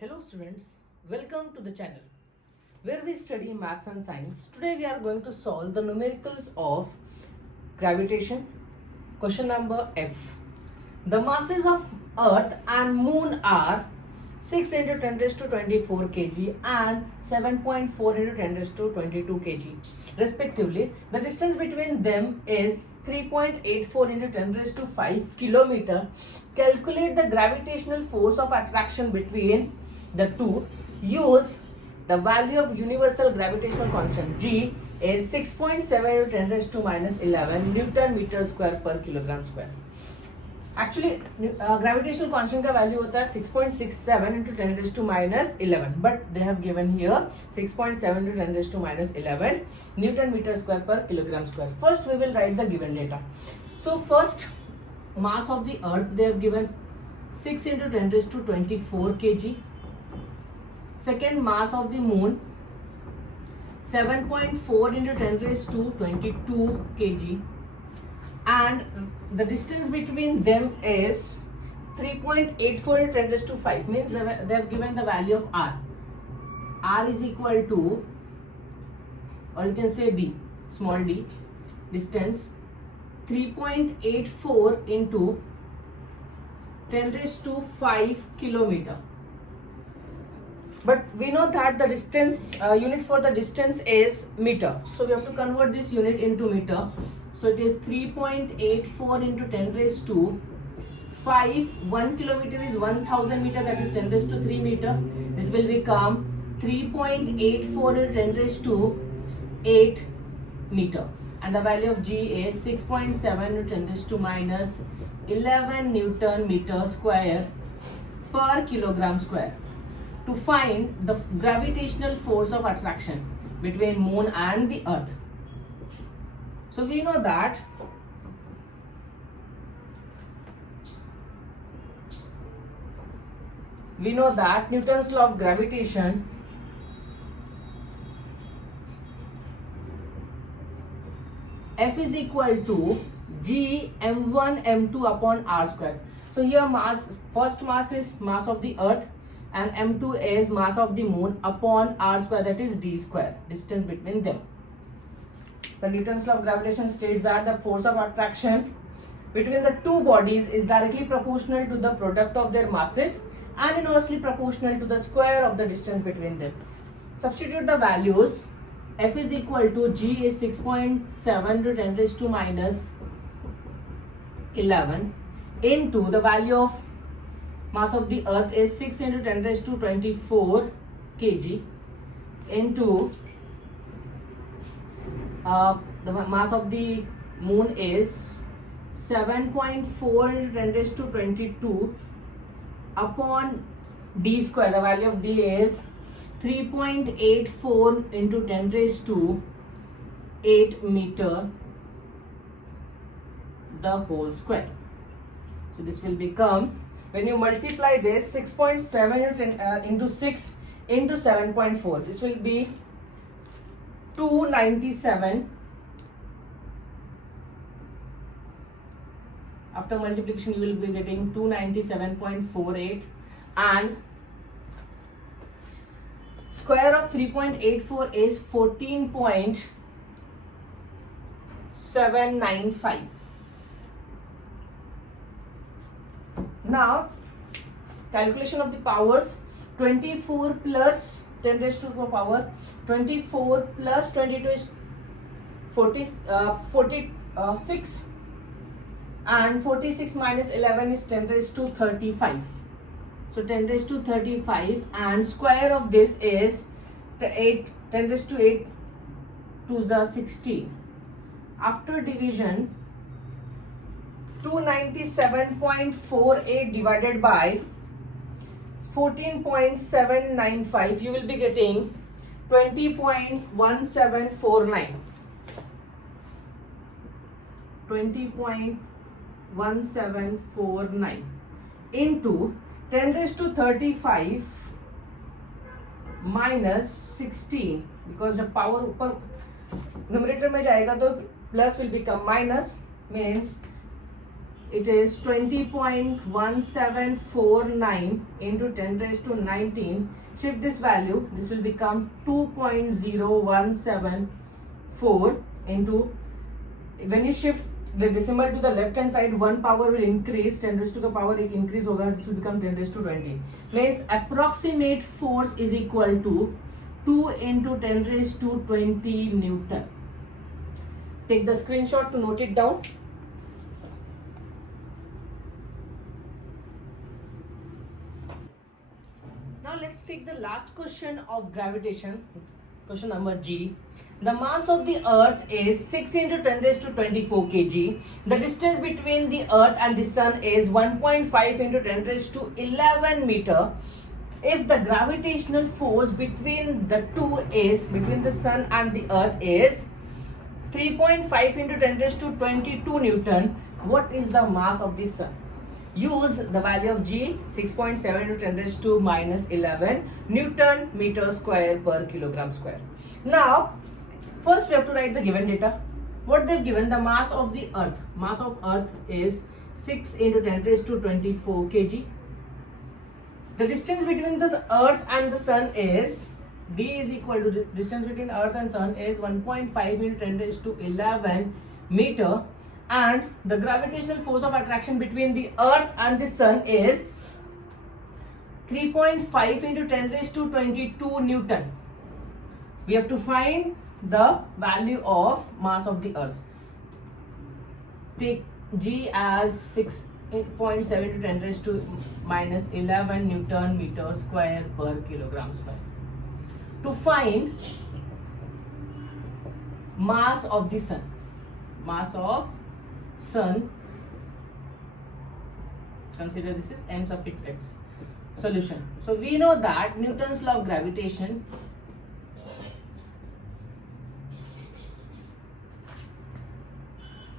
Hello students, welcome to the channel where we study maths and science. Today we are going to solve the numericals of gravitation. Question number F. The masses of Earth and Moon are 6 into 10 raised to 24 kg and 7.4 into 10 raised to 22 kg respectively. The distance between them is 3.84 into 10 raised to 5 kilometer. Calculate the gravitational force of attraction between the two. Use the value of universal gravitational constant G is 6.7 into 10 raised to minus 11 Newton meter square per kilogram square. Actually, gravitational constant का value होता है 6.67 into 10 raised to minus 11, but they have given here 6.7 into 10 raised to minus 11 Newton meter square per kilogram square. First, we will write the given data. So first, mass of the Earth they have given 6 into 10 raised to 24 kg. Second, mass of the Moon 7.4 into 10 raised to 22 kg. And the distance between them is 3.84 into 10 raised to 5, means they have given the value of R. R is equal to, or you can say D, small d, distance 3.84 into 10 raised to 5 kilometer. But we know that the distance unit for the distance is meter, so we have to convert this unit into meter. So it is 3.84 into 10 raised to 5. 1 kilometer is 1000 meter, that is 10 raised to 3 meter. This will become 3.84 into 10 raised to 8 meter. And the value of G is 6.7 into 10 raised to minus 11 Newton meter square per kilogram square. To find the gravitational force of attraction between Moon and the Earth. So we know that Newton's law of gravitation F is equal to G m1 m2 upon r square. So here first mass is mass of the Earth and m2 is mass of the Moon upon r square, that is d square, distance between them. The Newton's law of gravitation states that the force of attraction between the two bodies is directly proportional to the product of their masses and inversely proportional to the square of the distance between them. Substitute the values. F is equal to G is 6.7 to 10 raised to minus 11 into the value of mass of the Earth is 6 into 10 raised to 24 kg into the mass of the Moon is 7.4 into 10 raised to 22 upon d square. The value of d is 3.84 into 10 raised to 8 meter the whole square. So this will become, when you multiply this 6.7 into 6 into 7.4, this will be 297. After multiplication you will be getting 297.48, and square of 3.84 is 14.795. Now calculation of the powers. 24 plus 10 raised to the power 24 plus 22 is 46, and 46 minus 11 is 10 raised to 35. So 10 raised to 35, and square of this is 10 raised to 8 to the 16. After division, 297.48 divided by 14.795, you will be getting 20.1749. 20.1749 into 10 raised to 35 minus 16, because the power ऊपर numerator में जाएगा तो plus will become minus, means it is 20.1749 into 10 raised to 19. Shift this value, this will become 2.0174 into, when you shift the decimal to the left hand side, one power will increase, 10 raised to the power increase hoga, this will become 10 raised to 20. Means approximate force is equal to 2 into 10 raised to 20 Newton. Take the screenshot to note it down. Now let's take the last question of gravitation, question number G. The mass of the earth is 6 into 10 raised to 24 kg. The distance between the earth and the sun is 1.5 into 10 raised to 11 meter. If the gravitational force between the two is, between the sun and the earth is 3.5 into 10 raised to 22 Newton, what is the mass of the sun? Use the value of G, 6.7 into 10 raised to minus 11 Newton meter square per kilogram square. Now, first we have to write the given data. What they've given, the mass of the earth. Mass of earth is 6 into 10 raised to 24 kg. The distance between the earth and the sun is, D is equal to, the distance between earth and sun is 1.5 into 10 raised to 11 meter. And the gravitational force of attraction between the earth and the sun is 3.5 into 10 raised to 22 Newton. We have to find the value of mass of the earth. Take G as 6.7 to 10 raised to minus 11 Newton meter square per kilogram square. To find mass of the sun, mass of sun, consider this is m suffix x. Solution. So we know that Newton's law of gravitation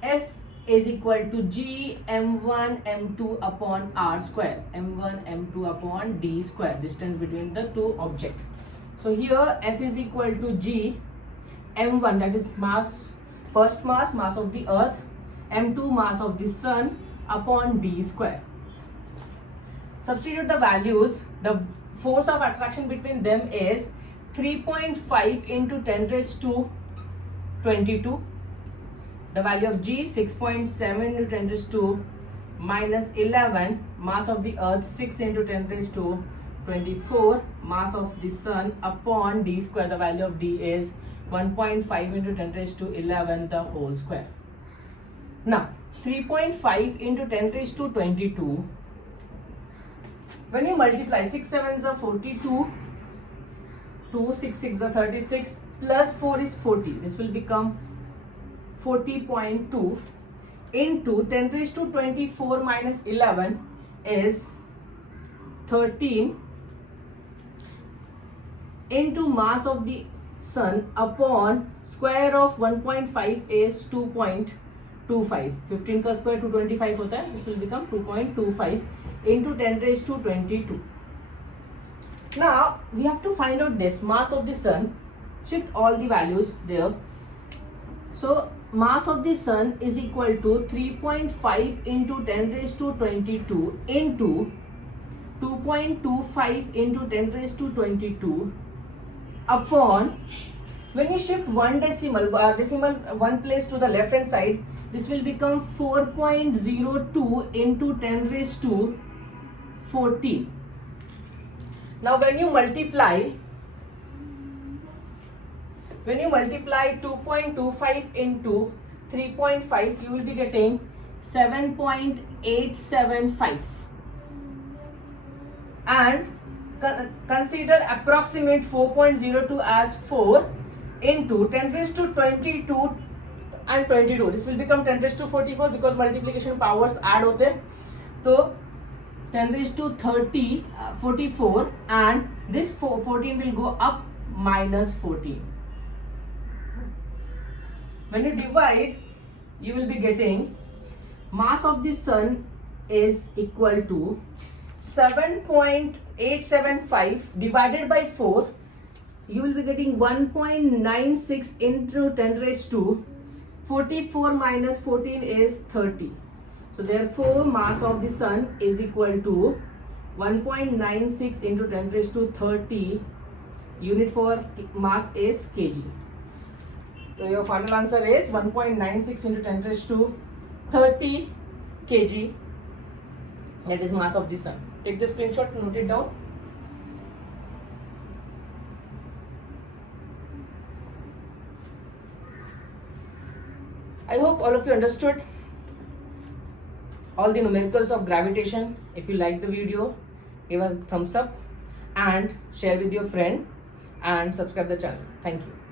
F is equal to G m1 m2 upon r square, m1 m2 upon d square, distance between the two objects. So here F is equal to G m1, that is mass, first mass of the earth, m2 mass of the sun upon d square. Substitute the values. The force of attraction between them is 3.5 into 10 raised to 22. The value of G, 6.7 into 10 raised to minus 11. Mass of the earth, 6 into 10 raised to 24. Mass of the sun upon d square. The value of d is 1.5 into 10 raised to 11 the whole square. Now 3.5 into 10 raised to 22, when you multiply, 6 7s are 42, 2 6 6 are 36, plus 4 is 40, this will become 40.2 into 10 raised to 24 minus 11 is 13 into mass of the sun upon square of 1.5 is 2.25. 15 का square 225 होता है, this will become 2.25 into 10 raised to 22. Now we have to find out this mass of the sun. Shift all the values there. So mass of the sun is equal to 3.5 into 10 raised to 22 into 2.25 into 10 raised to 22 upon, when you shift one decimal one place to the left hand side, this will become 4.02 into 10 raised to 14. Now when you multiply 2.25 into 3.5, you will be getting 7.875. And consider approximate 4.02 as 4 into 10 raised to 22 and 22. This will become 10 raised to 44 because multiplication powers add होते हैं. So 10 raised to 30, 44, and this 14 will go up minus 14. When you divide, you will be getting mass of the sun is equal to 7.875 divided by 4. You will be getting 1.96 into 10 raised to 44 minus 14 is 30. So therefore mass of the sun is equal to 1.96 into 10 raised to 30. Unit for mass is kg. So your final answer is 1.96 into 10 raised to 30 kg. That is mass of the sun. Take the screenshot, note it down. I hope all of you understood all the numericals of gravitation. If you like the video, give a thumbs up and share with your friend and subscribe the channel. Thank you.